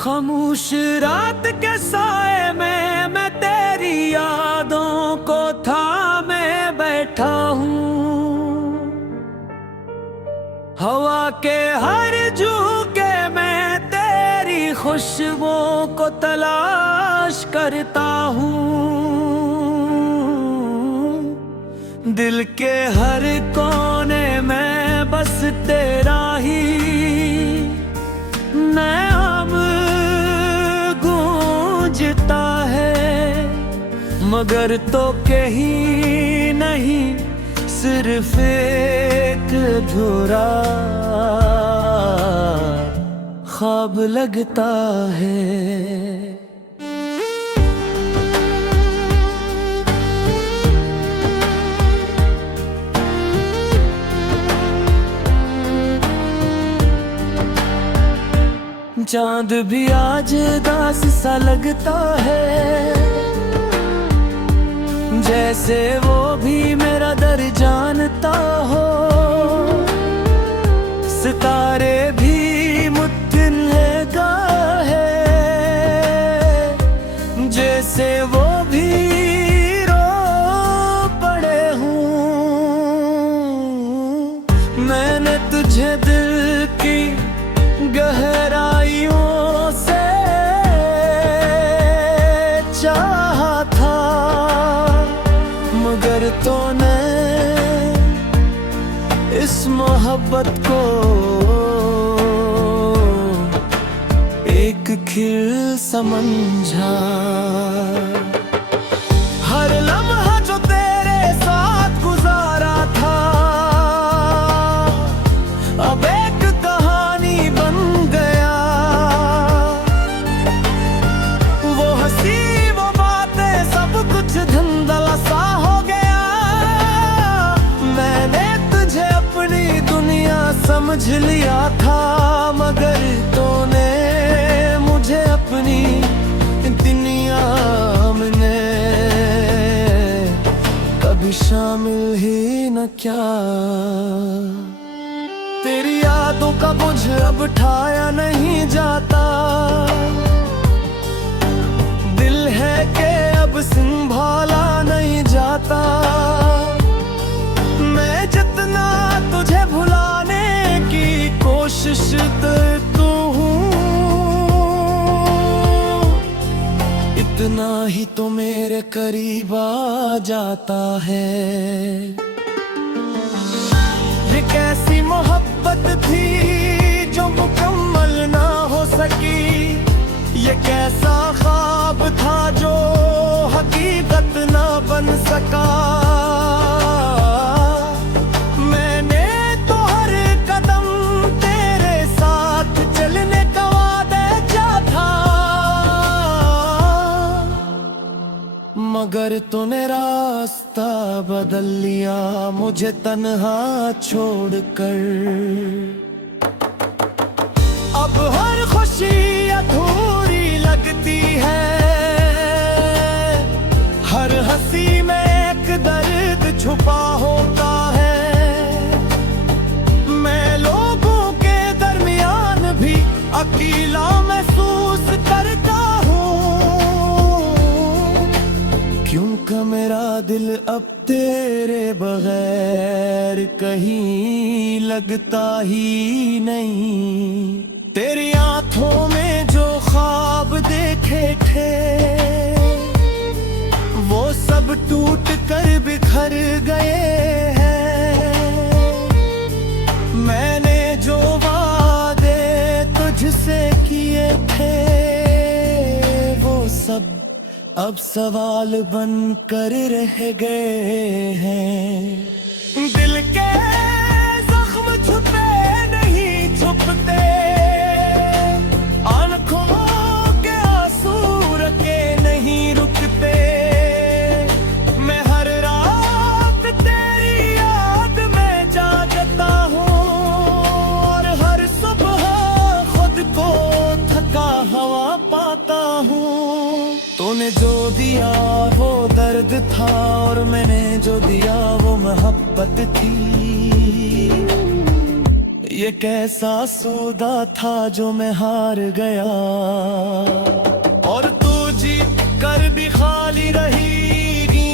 खामोश रात के साए में मैं तेरी यादों को थामे बैठा हूँ। हवा के हर झोंके में तेरी खुशबुओं को तलाश करता हूँ। दिल के हर कोने में बस तेरा ही नाम गूंजता है, मगर तो कहीं नहीं, सिर्फ एक अधूरा ख्वाब लगता है। चांद भी आज दास सा लगता है, जैसे वो भी मेरा दर जानता हो। सितारे भी मुत्तिल गाहे, जैसे वो भी रो पड़े हूँ। मैंने तुझे दिल की गहराइयों से चाहा था, मगर तूने इस मोहब्बत को एक खेल समझा। हर लम्हा जो तेरे साथ गुजारा था, अब एक कहानी बन गया। वो हंसी वो बातें सब कुछ धुंधला सा हो गया। मैंने तुझे अपनी दुनिया समझ लिया था, मगर तूने मुझे अपनी दुनिया में कभी शामिल ही न किया। तेरी यादों का बोझ अब ठाया नहीं जाता, दिल है कि अब संभाला नहीं जाता। मैं जितना तुझे भुलाने की कोशिश करता हूँ, इतना ही तो मेरे करीब आ जाता है। ये कैसी मोहब्बत थी जो मुकम्मल ना हो सकी, ये कैसा ख्वाब था जो हकीकत ना बन सका। मैंने तो हर कदम तेरे साथ चलने का वादा किया था, मगर तूने रास्ता बदल लिया मुझे तन्हा छोड़कर। अब हर खुशी अधूरी लगती है, हर हंसी में एक दर्द छुपा होता है। मैं लोगों के दरमियान भी अकेला महसूस करता हूँ, क्योंकि मेरा दिल अब तेरे बगैर कहीं लगता ही नहीं। तेरी आंखों में जो ख्वाब देखे थे, वो सब टूट कर बिखर गए हैं। मैंने जो वादे तुझसे किए थे, वो सब अब सवाल बन कर रह गए हैं। दिल के जख्म छुपे नहीं छुपते, आंखों के आंसू रुके नहीं रुकते। मैं हर रात तेरी याद में जागता हूँ, और हर सुबह खुद को थका हुआ पाता हूँ। तूने जो दिया वो दर्द था, और मैंने जो दिया वो मोहब्बत थी। ये कैसा सौदा था जो मैं हार गया, और तू जीत कर भी खाली रहेगी।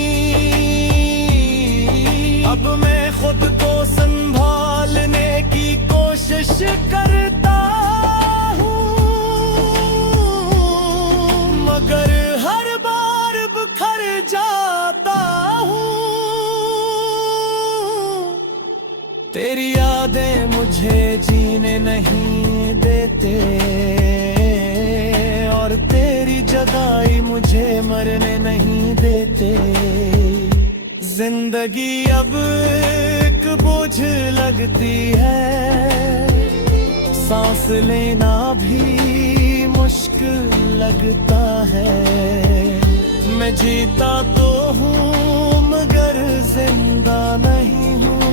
अब मैं खुद को संभालने की कोशिश करता हूँ, मगर हर बार बिखर जाता हूँ। तेरी यादें मुझे जीने नहीं देते, और तेरी जुदाई मुझे मरने नहीं देते। जिंदगी अब एक बोझ लगती है, सांस लेना भी मुश्किल लगता है। मैं जीता तो हूँ मगर जिंदा नहीं हूँ,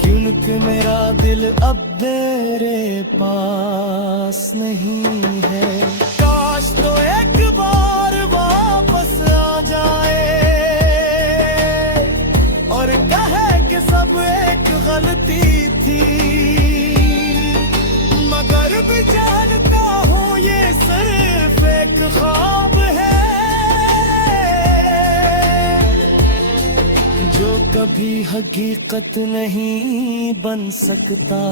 क्योंकि मेरा दिल अब तेरे पास नहीं है। काश तो एक बार वापस आ जाए और कहे कि सब एक गलती थी, मगर भी जानता हूँ ये सिर्फ एक ख्वाब है जो कभी हकीकत नहीं बन सकता।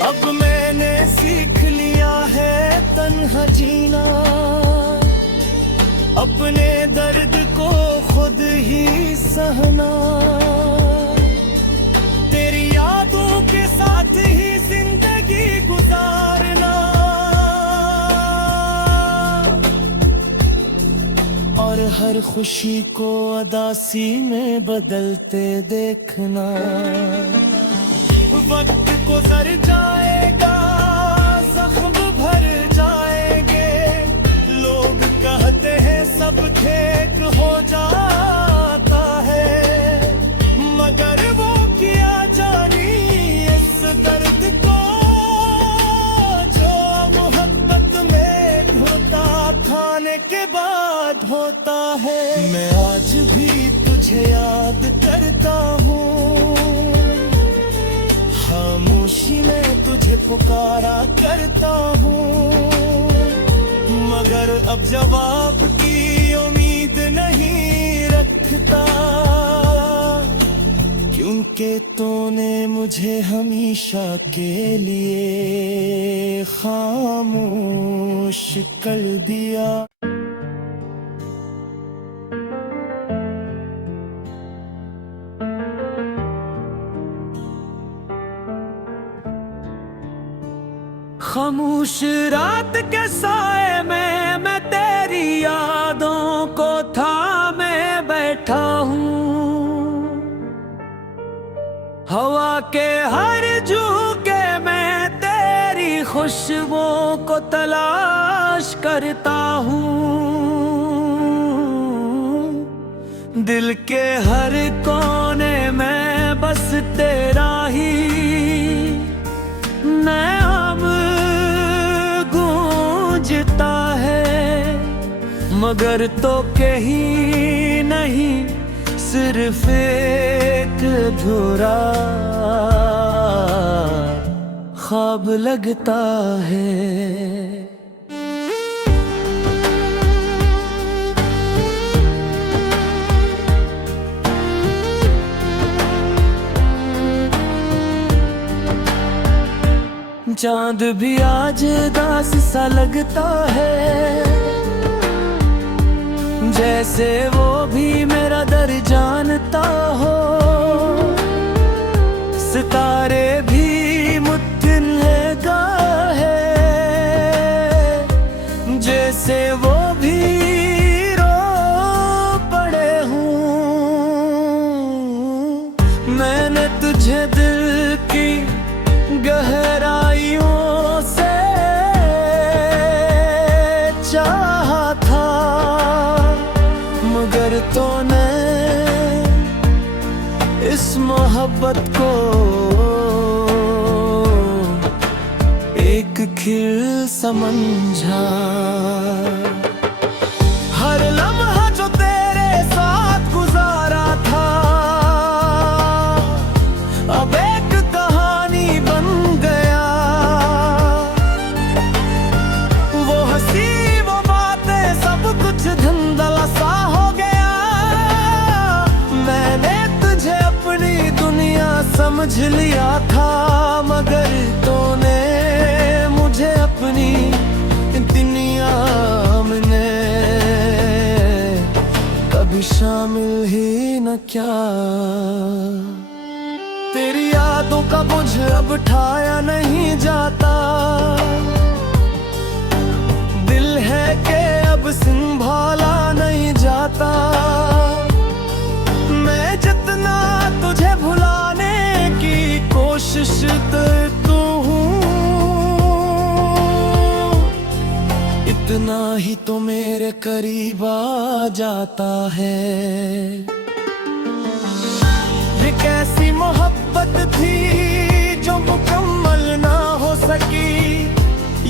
अब मैंने सीख लिया है तन्हा जीना, अपने दर्द को खुद ही सहना। तेरी यादों के साथ ही जिंदगी गुजारना, और हर खुशी को उदासी में बदलते देखना। वक्त गुजर जाएगा, जख्म भर जाएंगे, लोग कहते हैं सब ठीक हो जाता है, मगर वो किया जानी इस दर्द को जो मोहब्बत में घुटा खाने के बाद होता है। मैं आज भी तुझे याद करता हूँ, खामोशी में तुझे पुकारा करता हूँ, मगर अब जवाब की उम्मीद नहीं रखता, क्योंकि तूने मुझे हमेशा के लिए खामोश कर दिया। खामोश रात के साए में मैं तेरी यादों को थामे बैठा हूँ, हवा के हर झोंके में तेरी खुशबुओं को तलाश करता हूँ। दिल के हर कोने में बस तेरा ही नाम गूंजता है, मगर तो कहीं नहीं सिर्फ एक अधूरा ख्वाब लगता है। चांद भी आज दास सा लगता है, जैसे वो भी मेरा दर जानता हो। सितारे भी मुत्थिन है, जैसे वो भी रो पड़े हूँ। मैंने तुझे दिल की गहराइयों से चाहा था, मगर तूने इस मोहब्बत को एक खेल समझा। हर लम्हा जो तेरे साथ गुजारा था, समझ लिया था, मगर तूने मुझे अपनी दुनिया में कभी शामिल ही न किया। तेरी यादों का मुझे अब ठाया नहीं जाता, दिल है कि अब संभाला नहीं जाता। मैं जितना तुझे भुलाने की कोशिश करता हूँ, इतना ही तो मेरे करीब आ जाता है। ये कैसी मोहब्बत थी जो मुकम्मल ना हो सकी,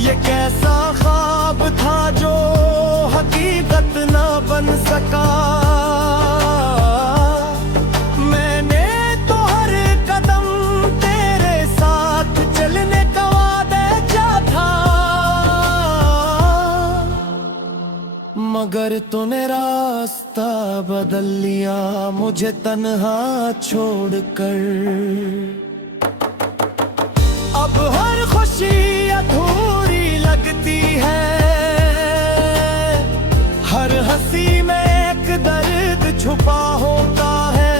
ये कैसा ख्वाब था जो हकीकत ना बन सका। मैंने तो हर कदम तेरे साथ चलने का वादा किया था, मगर तूने रास्ता बदल लिया मुझे तन्हा छोड़कर। अब हर खुशी अधूरी लगती है, हर हंसी में एक दर्द छुपा होता है।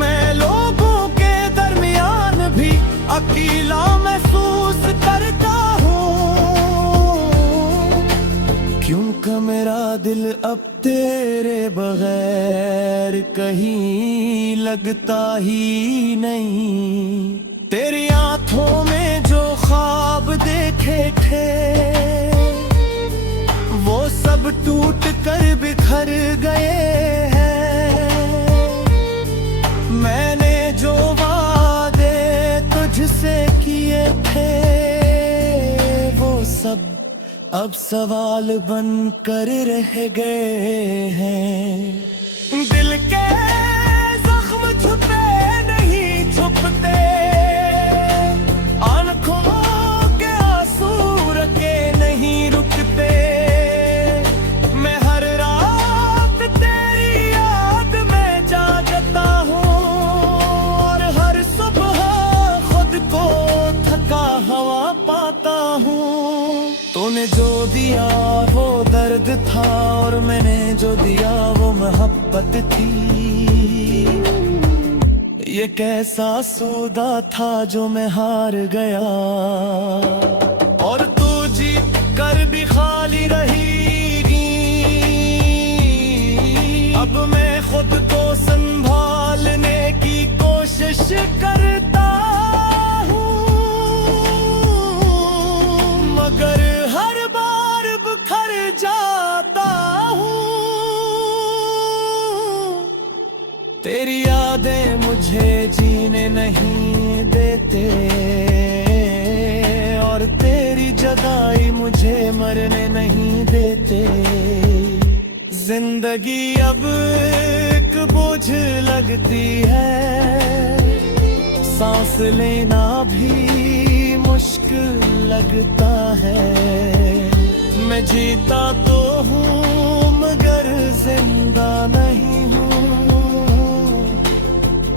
मैं लोगों के दरमियान भी अकेला महसूस करता हूँ, क्योंकि मेरा दिल अब तेरे बगैर कहीं लगता ही नहीं। तेरी आंखों में जो ख्वाब देखे थे, वो सब टूट कर बिखर गए हैं। मैंने जो वादे तुझसे किए थे, वो सब अब सवाल बन कर रह गए हैं। दिल के जख्म छुपे नहीं छुपते, आंखों के आंसू रुके नहीं रुकते। मैं हर रात तेरी याद में जागता हूँ, और हर सुबह खुद को थका हुआ पाता हूँ। तूने जो दिया वो दर्द था, और मैंने जो दिया वो मोहब्बत थी। ये कैसा सौदा था जो मैं हार गया, और तू जीत कर भी खाली रहेगी। अब मैं खुद को संभालने की कोशिश करता हूँ, मगर हर बार बिखर जाता हूँ। तेरी यादें मुझे जीने नहीं देते, और तेरी जुदाई मुझे मरने नहीं देते। जिंदगी अब एक बोझ लगती है, सांस लेना भी मुश्किल लगता है। मैं जीता तो हूँ मगर जिंदा नहीं हूँ,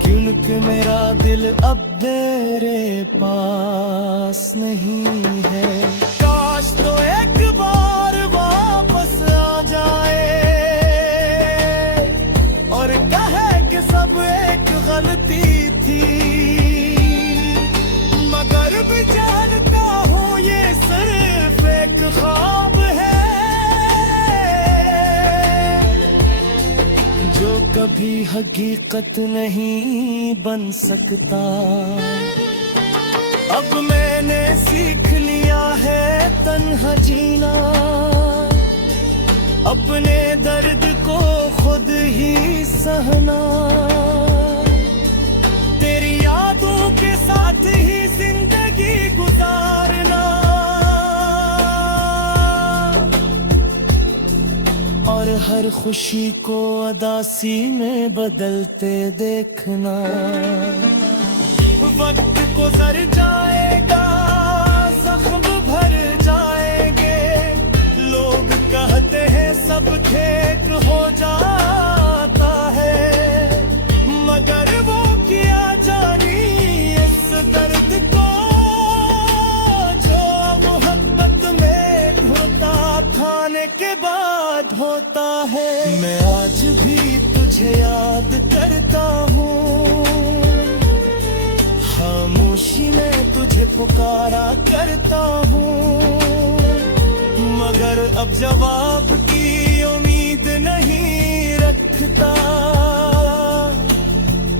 क्योंकि मेरा दिल अब तेरे पास नहीं है। काश तो एक बार वापस आ जाए, और कहे कि सब एक गलती थी, मगर भी जानता हूँ ये सिर्फ एक ख्वाब है, जो कभी हकीकत नहीं बन सकता। अब मैंने सीख लिया है तन्हा जीना, अपने दर्द को खुद ही सहना। तेरी यादों के साथ ही जिंदगी गुजारना, और हर खुशी को उदासी में बदलते देखना। वक्त गुजर जाएगा, जख्म भर जाएंगे, लोग कहते हैं सब ठीक हो जाता है, मगर वो किया खाने के बाद होता है। मैं आज भी तुझे याद करता हूँ, खामोशी में तुझे पुकारा करता हूँ, मगर अब जवाब की उम्मीद नहीं रखता,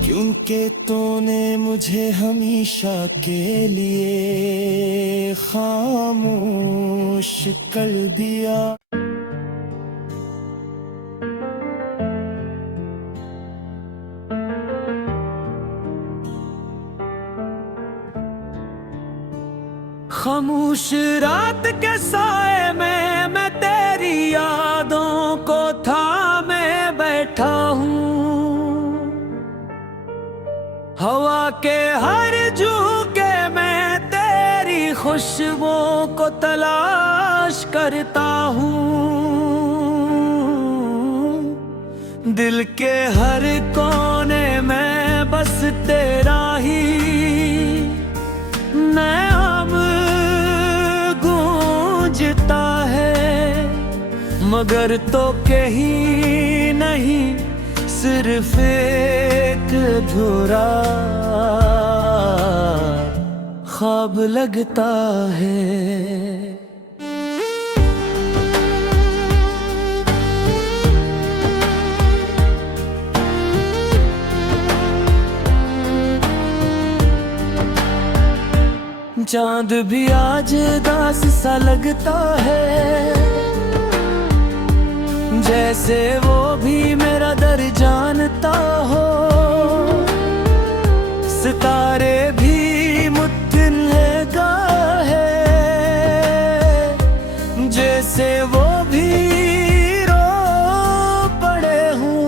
क्योंकि तूने मुझे हमेशा के लिए खामोश कर दिया। खामोश रात के साए में मैं तेरी यादों को थामे बैठा हूँ, हवा के हर झोंके में तेरी खुशबुओं को तलाश करता हूँ, दिल के हर कोने में बस तेरा ही नाम गूंजता है, मगर तो कहीं नहीं, सिर्फ एक अधूरा ख्वाब लगता है। चांद भी आज दास सा लगता है, जैसे वो भी मेरा दर जानता हो, सितारे भी मुट्ठिन है, जैसे वो भी रो पड़े हूँ।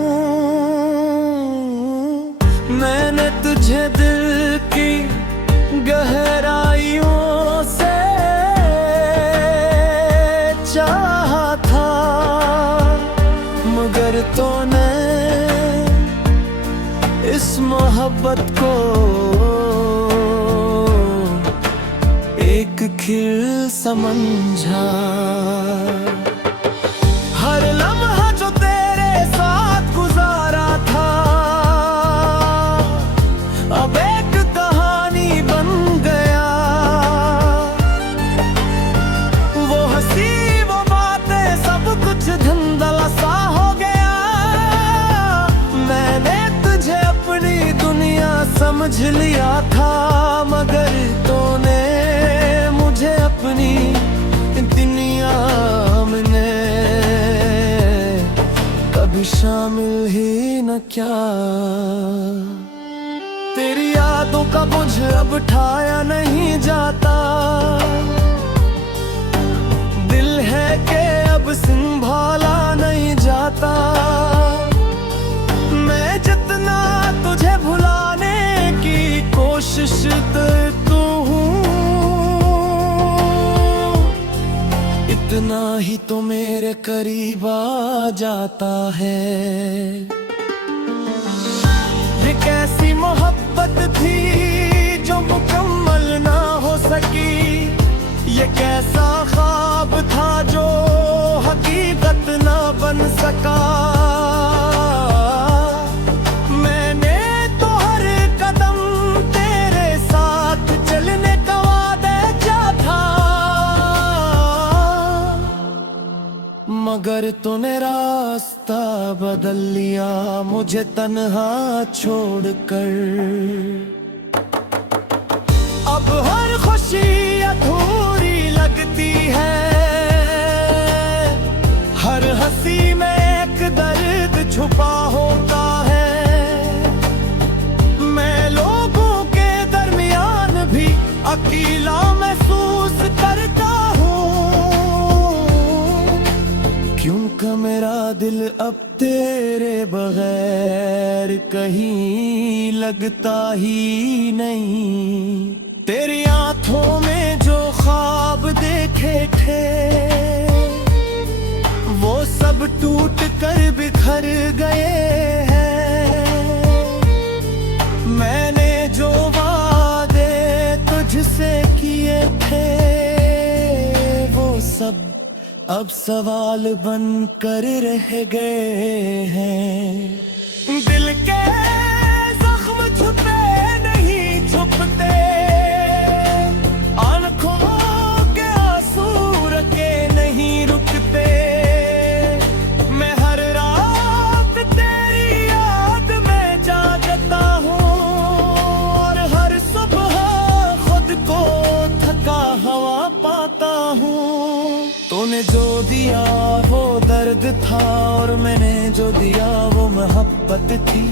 मैंने तुझे दिल की गहराइयों से चाहा था, मगर तूने इस मोहब्बत को एक खेल समझा। हर लम्हा जो तेरे साथ गुजारा था, अब एक कहानी बन गया। वो हंसी वो बातें सब कुछ धुंधला सा हो गया। मैंने तुझे अपनी दुनिया समझ लिया था, मगर तूने मुझे अपनी दुनिया में कभी शामिल ही न किया। तेरी यादों का बोझ अब उठाया नहीं जाता, दिल है कि अब संभाला नहीं जाता। मैं जितना तुझे भुलाने की कोशिश करता हूँ, इतना ही तो मेरे करीब आ जाता है। ये कैसी मोहब्बत थी जो मुकम्मल ना हो सकी, ये कैसा ख्वाब था जो हकीकत ना बन सका। मैंने तो हर कदम तेरे साथ चलने का वादा किया था, मगर तूने रास्ता बदल लिया मुझे तन्हा छोड़कर। अब हर खुशी अधूरी लगती है, हर हंसी में एक दर्द छुपा होता है। मैं लोगों के दरमियान भी अकेला महसूस करता हूँ, क्योंकि मेरा दिल अब तेरे बगैर कहीं लगता ही नहीं। तेरी आंखों में जो ख्वाब देखे थे, वो सब टूट कर बिखर गए हैं। मैंने जो वादे तुझसे किए थे, वो सब अब सवाल बन कर रह गए हैं। दिल के जख्म छुपे नहीं छुपते, आंखों के आंसू रुके नहीं रुकते। मैं हर रात तेरी याद में जागता हूँ और हर सुबह खुद को थका हुआ पाता हूँ। तूने जो दिया वो दर्द था और मैंने जो दिया वो मोहब्बत थी।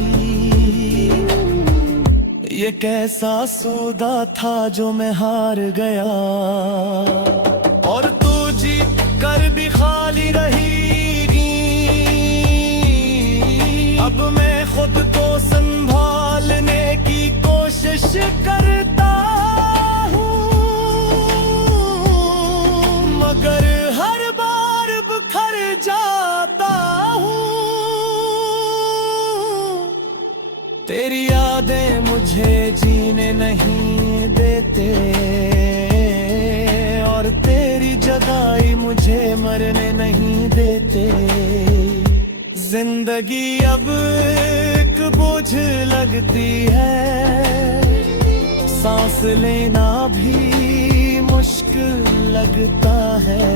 ये कैसा सौदा था जो मैं हार गया, और तू जीत कर भी खाली रहेगी। अब मैं खुद को संभालने की कोशिश करता हूँ, मगर हर बार बिखर जाता हूँ। तेरी यादें मुझे जीने नहीं देते और तेरी जुदाई मुझे मरने नहीं देते। जिंदगी अब एक बोझ लगती है, सांस लेना भी मुश्किल लगता है।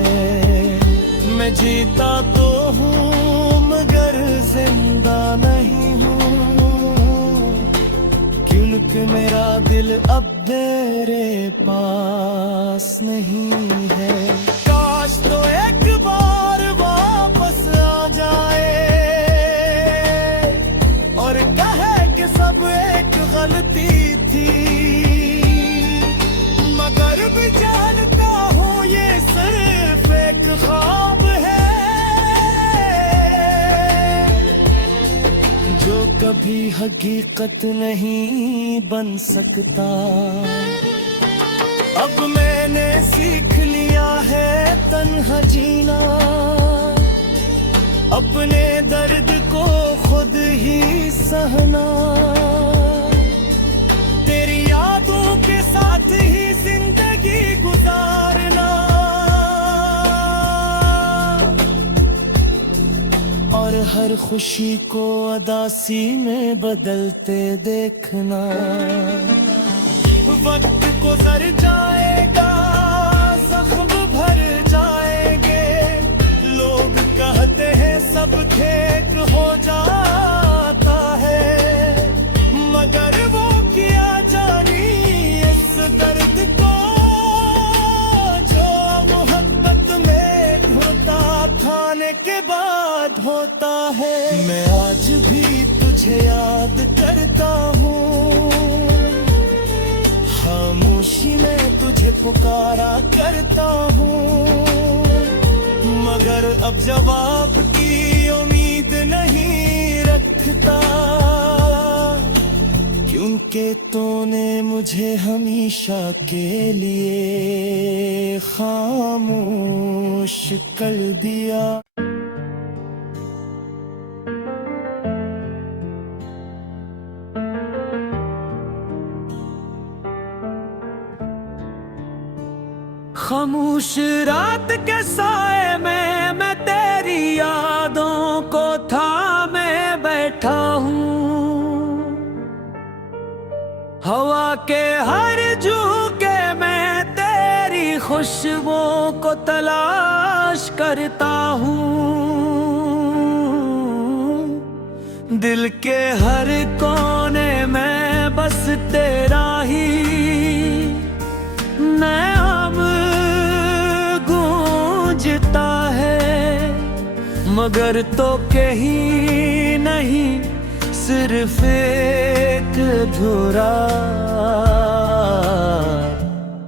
मैं जीता तो हूँ मगर जिंदा नहीं हूँ, क्योंकि मेरा दिल अब मेरे पास नहीं है। काश तो एक बार वापस आ जाए और कहे कि सब एक गलती थी, मगर भी जानता हूँ ये सिर्फ एक ख्वाब है जो कभी हकीकत नहीं बन सकता। अब मैंने सीख लिया है तन्हा जीना, अपने दर्द को खुद ही सहना। तेरी यादों के साथ ही जिंदगी गुजारना और हर खुशी को उदासी में बदलते देखना। वक्त गुजर जाएगा, जख्म भर जाएंगे, लोग कहते हैं सब ठीक हो जाता है, मगर वो किया जानी इस दर्द को जो मोहब्बत में होता खाने के बाद होता है। मैं आज भी तुझे याद करता हूँ, खामोशी में तुझे पुकारा करता हूँ, मगर अब जवाब की उम्मीद नहीं रखता, क्योंकि तूने मुझे हमेशा के लिए खामोश कर दिया। खामोश रात के साए में मैं तेरी यादों को थामे बैठा हूँ, हवा के हर झोंके में तेरी खुशबू को तलाश करता हूँ। दिल के हर कोने में बस तेरा ही नाम गूंजता है, मगर तो कहीं नहीं सिर्फ एक अधूरा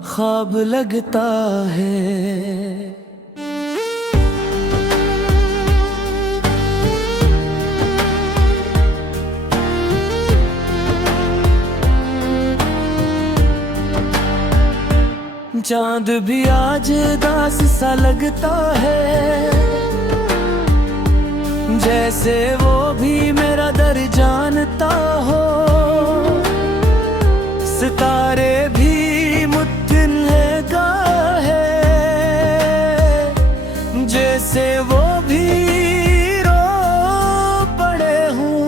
ख्वाब लगता है। चांद भी आज दास सा लगता है, जैसे वो भी मेरा दर जानता हो। सितारे भी मुत्तिन है गाहे, वो भी रो पड़े हूँ।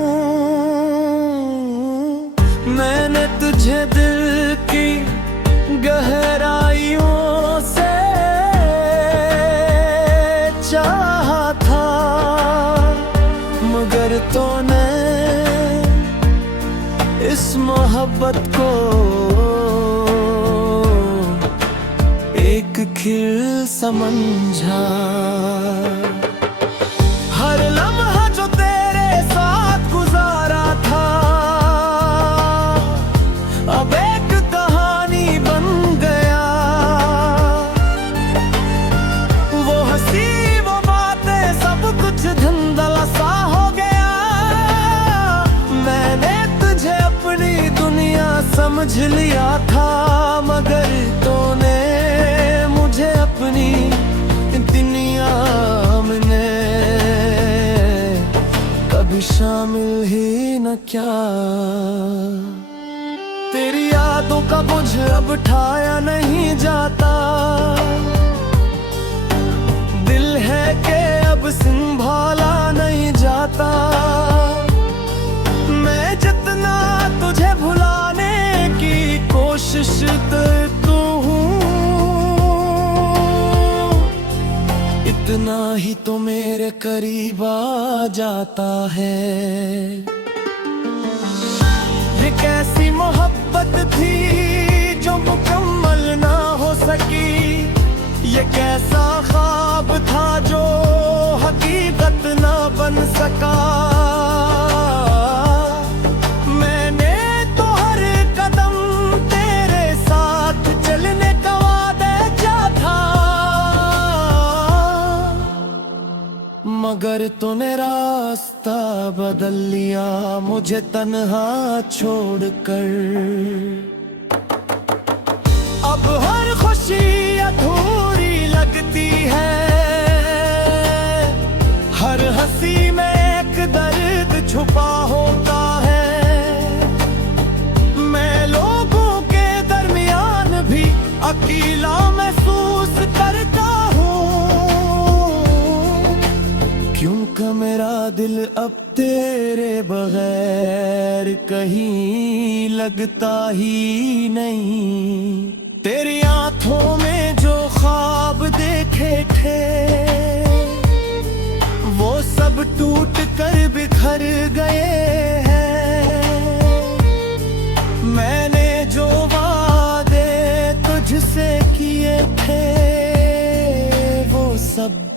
मैंने तुझे दिल की गहराइयों से चाहा था, मगर तूने इस मोहब्बत को एक खेल समझा। हर लम्हा जो तेरे साथ गुजारा था अब एक कहानी बन गया। वो हंसी वो बातें सब कुछ धुंधला सा हो गया। मैंने तुझे अपनी दुनिया समझ लिया था, मगर तूने मुझे अपनी दुनिया में कभी शामिल ही न किया। तेरी यादों का बोझ अब उठाया नहीं जाता, दिल है कि अब संभाला नहीं जाता। मैं जितना तुझे भुलाने की कोशिश करता हूँ, इतना ही तो मेरे करीब आ जाता है। ये कैसी मोहब्बत थी जो मुकम्मल ना हो सकी, ये कैसा ख्वाब था जो हकीकत ना बन सका। मैंने तो हर कदम तेरे साथ चलने का वादा किया था, मगर तूने रास्ता बदल लिया मुझे तन्हा छोड़कर। अब हर खुशी अधूरी लगती है, हर हंसी में एक दर्द छुपा होता है। मैं लोगों के दरमियान भी अकेला महसूस करता हूँ, क्योंकि मेरा दिल अब तेरे बगैर कहीं लगता ही नहीं। तेरी आंखों में जो ख्वाब देखे थे वो सब टूट कर बिखर गए हैं। मैंने जो वादे तुझसे किए थे वो सब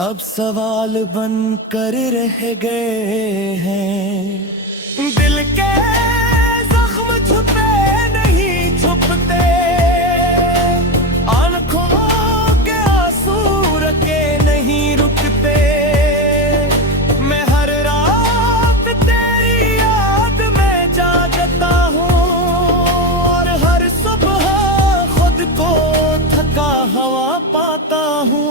अब सवाल बनकर रह गए हैं। दिल के जख्म छुपे नहीं छुपते, आंखों के आंसू रुके नहीं रुकते। मैं हर रात तेरी याद में जागता हूँ और हर सुबह खुद को थका हुआ पाता हूँ।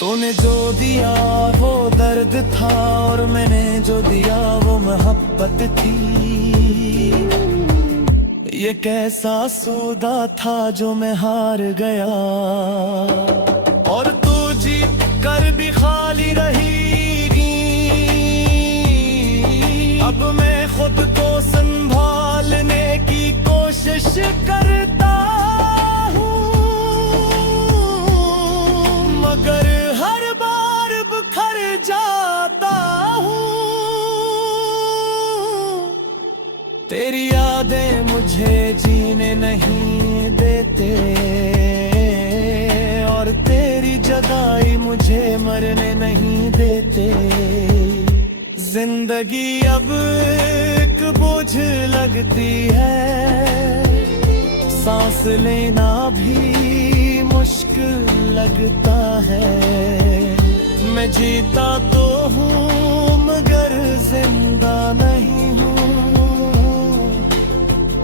तूने जो दिया वो दर्द था और मैंने जो दिया वो मोहब्बत थी। ये कैसा सौदा था जो मैं हार गया, और तू जीत कर भी खाली रहेगी। अब मैं खुद को संभालने की कोशिश करता हूँ, मगर हर बार बिखर जाता हूँ। तेरी यादें मुझे जीने नहीं देते और तेरी जुदाई मुझे मरने नहीं देते। जिंदगी अब एक बोझ लगती है, सांस लेना भी मुश्किल लगता है। मैं जीता तो हूँ मगर जिंदा नहीं हूँ,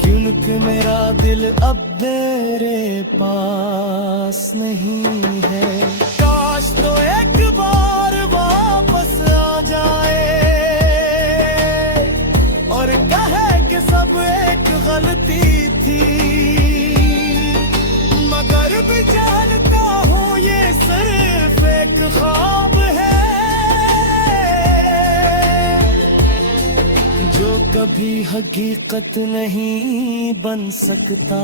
क्योंकि मेरा दिल अब मेरे पास नहीं है। काश तो एक बार वापस आ जाए और कहे कि सब एक गलती थी, मगर भी जानता हूँ ये सिर्फ एक ख्वाब कभी हकीकत नहीं बन सकता।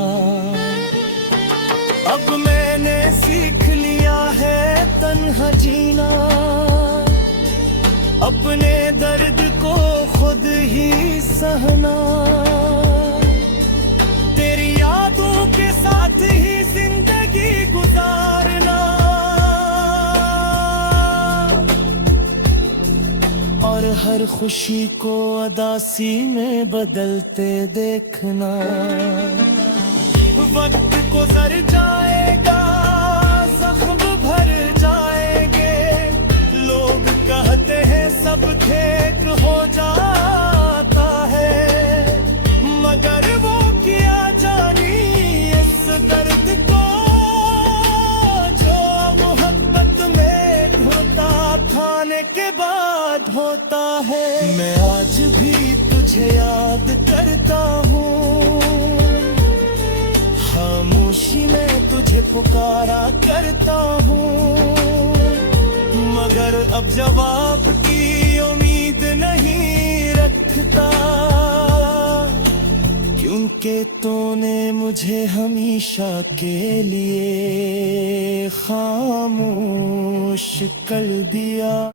अब मैंने सीख लिया है तन्हा जीना, अपने दर्द को खुद ही सहना, तेरी यादों के साथ ही जिंदगी गुजारना, और हर खुशी को उदासी में बदलते देखना। वक्त गुजर जाएगा, जख्म भर जाएंगे, लोग कहते हैं सब ठीक हो जाता है, मगर वो किया जानी इस दर्द को जो मोहब्बत में होता खाने के बाद होता है। मैं आज भी तुझे याद करता हूँ, खामोशी में तुझे पुकारा करता हूँ, मगर अब जवाब की उम्मीद नहीं रखता, क्योंकि तूने मुझे हमेशा के लिए खामोश कर दिया।